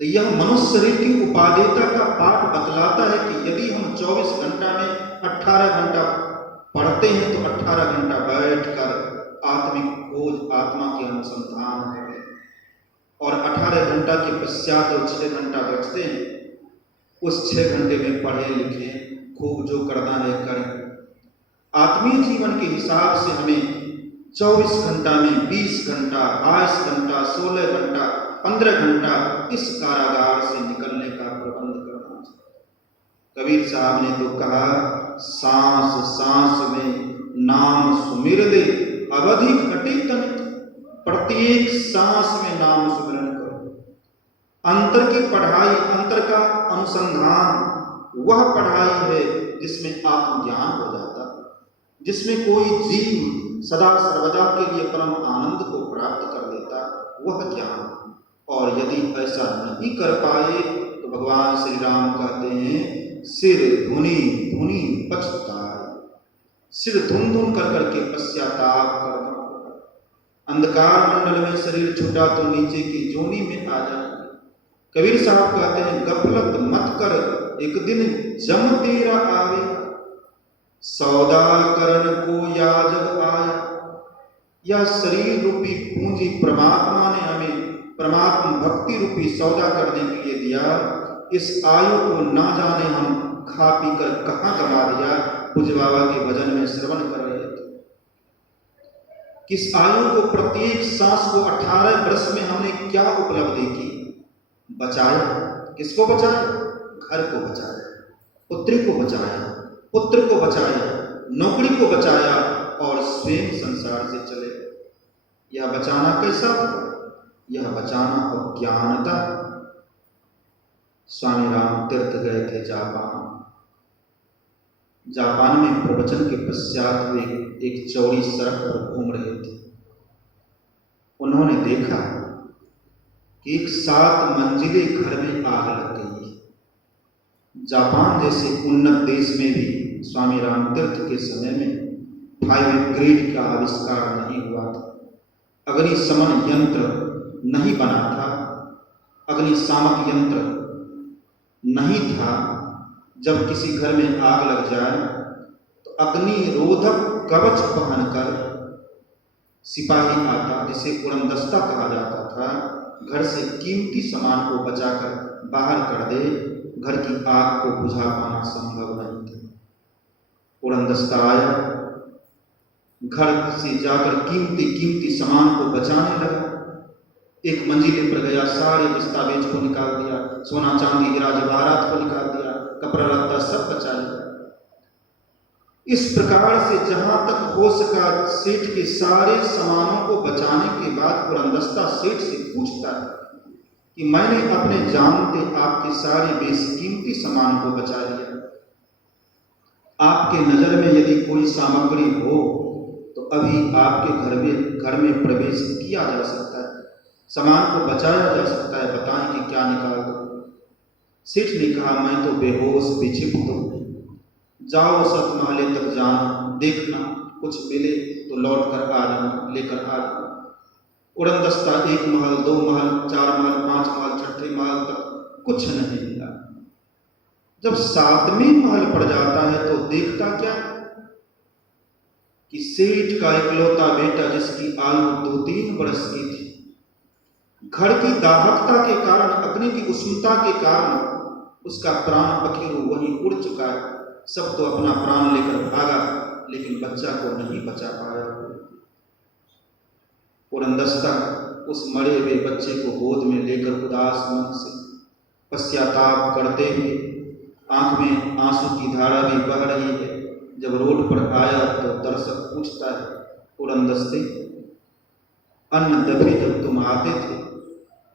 तो यह मनुष्य शरीर की उपादेयता का पाठ बतलाता है कि यदि हम 24 घंटा में 18 घंटा पढ़ते हैं तो 18 घंटा बैठकर आत्मिक खोज, आत्मा के अनुसंधान करें, और 18 घंटा के पश्चात जो 6 घंटा बचते हैं उस 6 घंटे में पढ़ें लिखें, खूब जो करना है करें। आत्मीय जीवन के हिसाब से हमें 24 घंटा में 20 घंटा, 22 घंटा, 16 घंटा, 15 घंटा इस कारागार से निकलने का प्रबंध करना चाहिए। कबीर साहब ने तो कहा, सांस सांस में नाम सुमिर ले, अवधि घटे तनिक, प्रत्येक सांस में नाम सुमिरन करो। अंतर की पढ़ाई, अंतर का अनुसंधान वह पढ़ाई है जिसमें आत्मज्ञान हो जाता, जिसमें कोई जीव सदा सर्वदा के लिए परम आनंद को प्राप्त कर लेता, वह ज्ञान। और यदि ऐसा नहीं कर पाए तो भगवान श्री राम कहते हैं, सिर धुनी धुनी पछताए, सिर धुन धुन कर करके पश्चाताप करना होगा। अंधकार मंडल में शरीर छूटा तो नीचे की जोनी में आ जाएंगे। कबीर साहब कहते हैं, गफलत मत कर, एक दिन जम तेरा आवे, सौदा करन को याजक आया। यह शरीर रूपी पूंजी परमात्मा ने हमें परमात्मा भक्ति रूपी सौदा करने के लिए दिया। इस आयु को ना जाने हम खा पी कर कहाँ गवा दिया। पूज्य बाबा के भजन में श्रवण कर रहे थे, किस आयु को, प्रत्येक सांस को 18 वर्ष में हमने क्या उपलब्धि की, बचाया। किसको बचाया? घर को बचाया, पुत्री को बचाया, पुत्र को बचाया, नौकरी को बचाया, और स्वयं संसार से चले। यह बचाना कैसा? यह बचाना अज्ञानता। स्वामी राम तीर्थ गए थे जापान। जापान में प्रवचन के पश्चात वे एक चौड़ी सड़क पर घूम रहे थे। उन्होंने देखा कि एक 7 मंजिले घर में आग लग गई। जापान जैसे उन्नत देश में भी स्वामी राम तीर्थ के समय में 5 ग्रेड का आविष्कार नहीं हुआ था, अग्निशमन यंत्र नहीं बना था, अग्निशामक यंत्र नहीं था। जब किसी घर में आग लग जाए तो अग्निरोधक कवच पहनकर सिपाही आता, जिसे उड़नदस्ता कहा जाता था, घर से कीमती सामान को बचाकर बाहर कर दे। घर की आग को बुझा पाना संभव नहीं था। उड़नदस्ता आया, घर से जाकर कीमती सामान को बचाने लगा। एक मंजिले पर गया, सारे दस्तावेज को निकाल दिया, सोना चांदी हीरा जवाहरात को निकाल दिया, कपड़ा लत्ता सब बचा लिया। इस प्रकार से जहां तक हो सका सेठ के सारे सामानों को बचाने के बाद उड़नदस्ता सेठ से पूछता है कि मैंने अपने जानते आपके सारे बेशकीमती सामान को बचा लिया। आपके नजर में यदि कोई सामग्री हो तो अभी आपके घर में प्रवेश किया जा सकता है, सामान को बचाया जा सकता है, बताएं कि क्या निकाल दो। सेठ ने कहा, मैं तो बेहोश विक्षिप्त हूं, जाओ 7 महले तक जाना, देखना कुछ मिले तो लौट कर आ जाना, लेकर आ जाना। उड़नदस्ता 1 महल, 2 महल, 4 महल, 5 महल, 6ठे महल तक कुछ नहीं मिला। जब 7वें महल पर जाता है तो देखता क्या कि सेठ का इकलौता बेटा, जिसकी आयु 2-3 वर्ष की थी, घर की दाहकता के कारण, अग्नि की उष्णता के कारण उसका प्राण पखेरु वहीं उड़ चुका है। सब तो अपना प्राण लेकर भागा, लेकिन बच्चा को नहीं बचा पाया। उड़नदस्ता उस मरे हुए बच्चे को गोद में लेकर उदास मन से पश्चाताप करते हुए, आंख में आंसू की धारा भी बह रही है। जब रोड पर आया तो दर्शक पूछता है, उड़नदस्ते, अन्न दफे जब तुम आते थे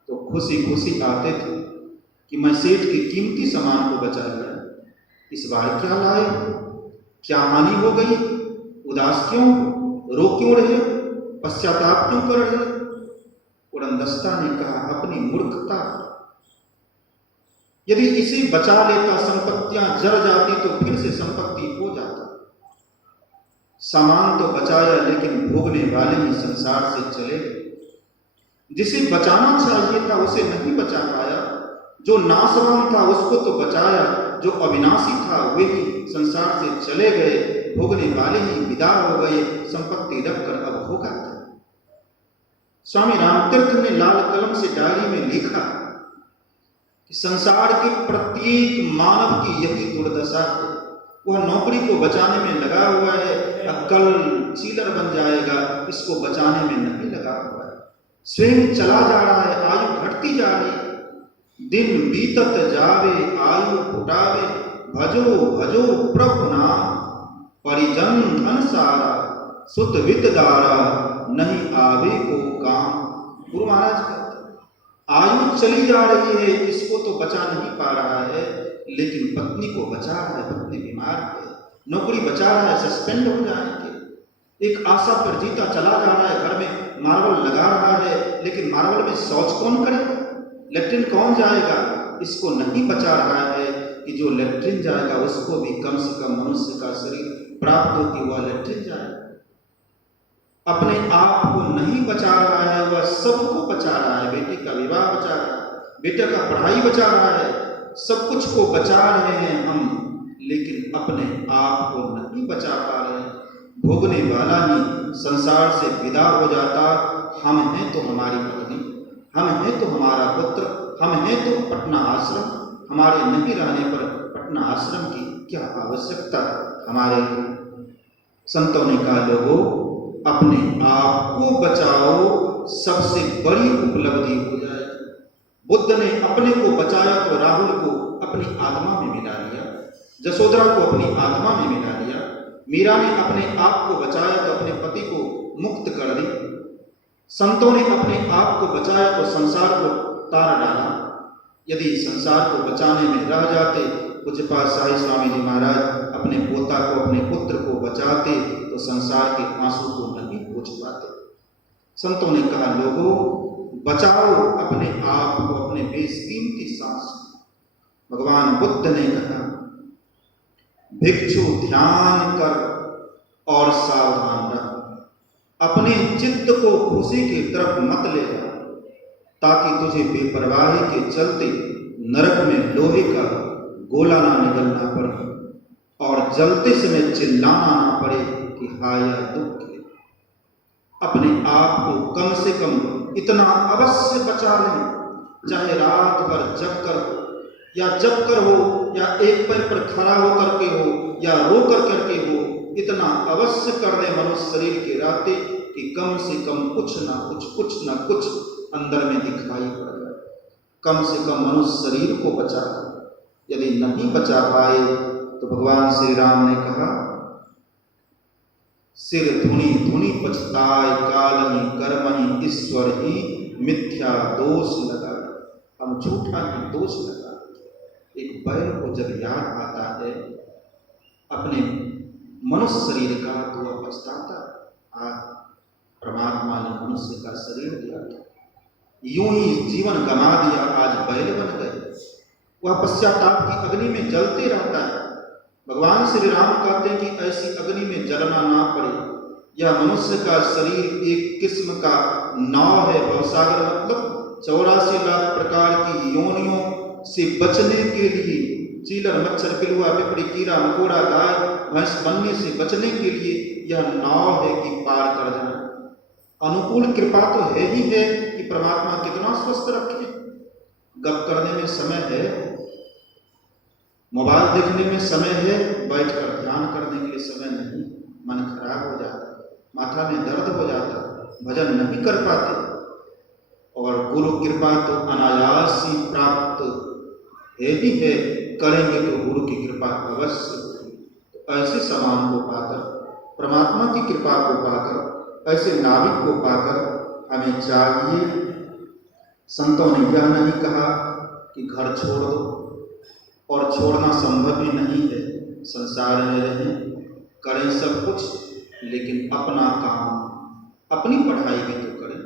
तो खुशी खुशी आते थे कि मैं सेठ के कीमती सामान को बचा लिया, इस बार क्या लाए? क्या हानि हो गई? उदास क्यों? रो क्यों रहे? पश्चाताप क्यों कर रहे? उड़नदस्ता ने कहा, अपनी मूर्खता। यदि इसे बचा लेता, संपत्तियां जर जाती तो फिर से संपत्ति हो जाता। सामान तो बचाया, लेकिन भोगने वाले ही संसार से चले। जिसे बचाना चाहिए था उसे नहीं बचा पाया, जो नाशवान था उसको तो बचाया, जो अविनाशी था वे ही संसार से चले गए, भोगने वाले ही विदा हो गए, संपत्ति रखकर अब होगा क्या। स्वामी रामतीर्थ ने लाल कलम से डायरी में लिखा कि संसार के प्रत्येक मानव की यही दुर्दशा है, वह नौकरी को बचाने में लगा हुआ है, कल चीलर बन जाएगा, इसको बचाने में नहीं लगा हुआ है। स्वयं चला जा रहा है, आयु घटती जा रही है, दिन बीतत जावे आयु फुटावे, भजो भजो प्रभु नाम, परिजन धन सारा, सुत वित दारा, नहीं आवे को काम। गुरु महाराज कहते आयु चली जा रही है, इसको तो बचा नहीं पा रहा है, लेकिन पत्नी को बचा रहा है, पत्नी बीमार है, नौकरी बचा रहा है, सस्पेंड हो जाएंगे, एक आशा पर जीता चला जा रहा है, घर में मार्बल लगा रहा है, लेकिन मार्बल में शौच कौन करेगा, लेट्रिन कौन जाएगा, इसको नहीं बचा रहा है कि जो लेट्रिन जाएगा उसको भी कम से कम मनुष्य का शरीर प्राप्त हो कि वह लेट्रिन जाएगा। अपने आप को नहीं बचा रहा है, वह सबको बचा रहा है, बेटी का विवाह बचा रहा है, बेटे का पढ़ाई बचा रहा है, सब कुछ को बचा रहे हैं हम, लेकिन अपने आप को नहीं बचा पा रहे हैं। भोगने वाला ही संसार से विदा हो जाता, हम हैं तो हमारी पत्नी, हम हैं तो हमारा पुत्र, हम हैं तो पटना आश्रम, हमारे नहीं रहने पर पटना आश्रम की क्या आवश्यकता। हमारे संतों ने कहा लोगों अपने आप को बचाओ, सबसे बड़ी उपलब्धि हो जाएगी। बुद्ध ने अपने को बचाया तो राहुल को अपनी आत्मा में मिला लिया, जसोदरा को अपनी आत्मा में मिला लिया, मीरा ने अपने आप को बचाया तो अपने पति को मुक्त कर दी, संतों ने अपने आप को बचाया तो संसार को तार डाला। यदि संसार को बचाने में रह जाते, पूज्यपाद शाही स्वामी जी महाराज अपने पोता को अपने पुत्र को बचाते तो संसार के आंसू को नहीं पोंछ पाते। संतों ने कहा लोगों बचाओ अपने आप को, अपने बेशकीमती सांस। भगवान बुद्ध ने कहा भिक्षु ध्यान कर और सावधान रह, अपने चित्त को खुशी की तरफ मत ले जा, ताकि तुझे बेपरवाही के चलते नरक में लोहे का गोला ना निकलना पड़े और जलते समय चिल्लाना ना पड़े कि हाय दुख है। अपने आप को कम से कम इतना अवश्य बचा लें, चाहे रात भर जग कर हो या जग कर हो या एक पैर पर खड़ा होकर के हो या रो कर करके हो, इतना अवश्य कर ले मनुष्य शरीर के राते कि कम से कम कुछ ना कुछ अंदर में दिखाई पड़ जाए। कम से कम मनुष्य शरीर को बचा। यदि नहीं बचा पाए तो भगवान श्री राम ने कहा सिर धुनी धुनी पछताए काल ही कर्म ही ईश्वर ही मिथ्या दोष लगा। हम झूठा ही दोष लगा। एक बैल को जब याद आता है अपने मनुष्य शरीर का तो वह पछताता, आज परमात्मा ने मनुष्य का शरीर दिया था, यूं ही जीवन गंवा दिया, आज बैल बन गए। वह पश्चाताप की अग्नि में जलते रहता है। भगवान श्री राम कहते हैं कि ऐसी अग्नि में जलना ना पड़े। यह मनुष्य का शरीर एक किस्म का नाव है, भवसागर मतलब 84 लाख प्रकार की योनियों से बचने के लिए, चीलर मच्छर पिलुआ पिपड़ी कीड़ा मकोड़ा गाय भैंस बनने से बचने के लिए यह नाव है कि पार कर जाए। अनुकूल कृपा तो है ही है कि परमात्मा कितना स्वस्थ रखे। गप करने में समय है, मोबाइल देखने में समय है, बैठकर ध्यान करने के लिए समय नहीं। मन खराब हो जाता, माथा में दर्द हो जाता, भजन नहीं कर पाते। और गुरु कृपा तो अनायास ही प्राप्त है ही है, करेंगे तो गुरु की कृपा अवश्य होगी। तो ऐसे समान को पाकर, परमात्मा की कृपा को पाकर, ऐसे नाविक को पाकर हमें चाहिए। संतों ने यह नहीं कहा कि घर छोड़ दो, और छोड़ना संभव ही नहीं है। संसार में रहें, करें सब कुछ, लेकिन अपना काम, अपनी पढ़ाई भी तो करें।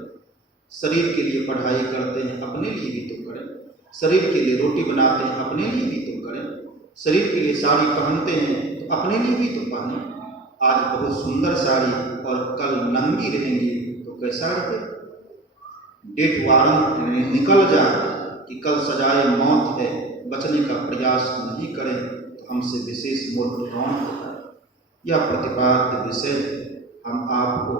शरीर के लिए पढ़ाई करते हैं, अपने लिए भी तो करें। शरीर के लिए रोटी बनाते हैं, अपने लिए भी तो करें। शरीर के लिए साड़ी पहनते हैं तो अपने लिए भी तो पहने। आज बहुत सुंदर साड़ी और कल नंगी रहेंगी तो कैसा रहे। डेट वारंट निकल जाए कि कल सजाए मौत है, बचने का प्रयास नहीं करें तो हमसे विशेष मूर्ख कौन होगा। यह प्रतिपाद्य विषय हम आपको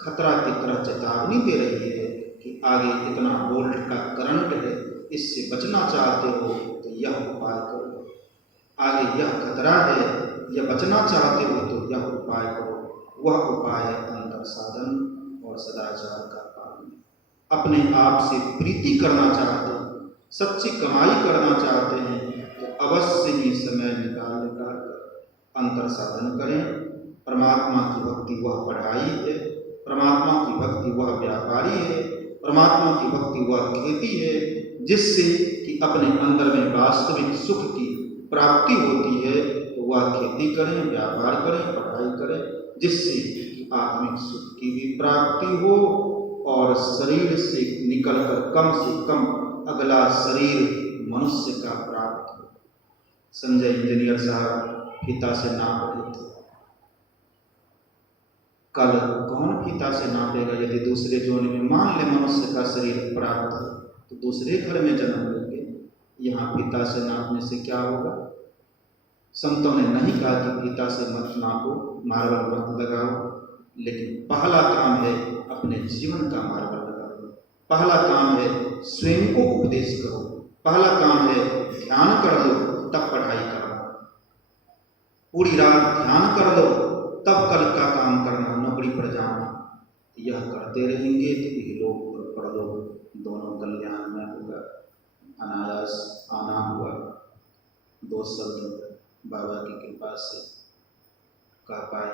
खतरा की तरह चेतावनी दे रही है कि आगे इतना वोल्ट का करंट है, इससे बचना चाहते हो तो यह उपाय करो। आगे यह खतरा है, यह बचना चाहते हो तो यह उपाय करो। वह उपाय है अंतर साधन और सदाचार का पालन। अपने आप से प्रीति करना चाहते हैं, सच्ची कमाई करना चाहते हैं तो अवश्य ही समय निकाल कर अंतर साधन करें। परमात्मा की भक्ति वह पढ़ाई है, परमात्मा की भक्ति वह व्यापारी है, परमात्मा की भक्ति वह खेती है, जिससे कि अपने अंदर में वास्तविक सुख की प्राप्ति होती है। तो वह खेती करें, व्यापार करें, पढ़ाई करें, जिससे कि आत्मिक सुख की भी प्राप्ति हो और शरीर से निकलकर कम से कम अगला शरीर मनुष्य का प्राप्त हो। संजय इंजीनियर साहब फीता से नाप रहे थे। कल कौन फीता से नापेगा? यदि दूसरे जोन में मान ले मनुष्य का शरीर प्राप्त है तो दूसरे घर में जन्म लेंगे। यहाँ फीता से नापने से क्या होगा? संतों ने नहीं कहा कि फीता से मत नापो, मार्बल मत लगाओ, लेकिन पहला काम है अपने जीवन का मार्बल लगाओ। पहला काम है स्वयं को उपदेश करो। पहला काम है ध्यान कर लो तब पढ़ाई करो। पूरी रात ध्यान कर लो तब कल का काम करना, नौकरी पर जाना। यह करते रहेंगे तो इहलोक और परलोक दोनों कल्याण में होगा। अनायास आना हुआ। दो शब्द बाबा की कृपा से कह पाए।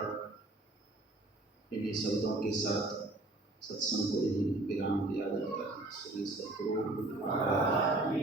इन्हीं शब्दों के साथ सत्संग को यही विराम दिया जाता है। श्री सद्गुरु महाराज।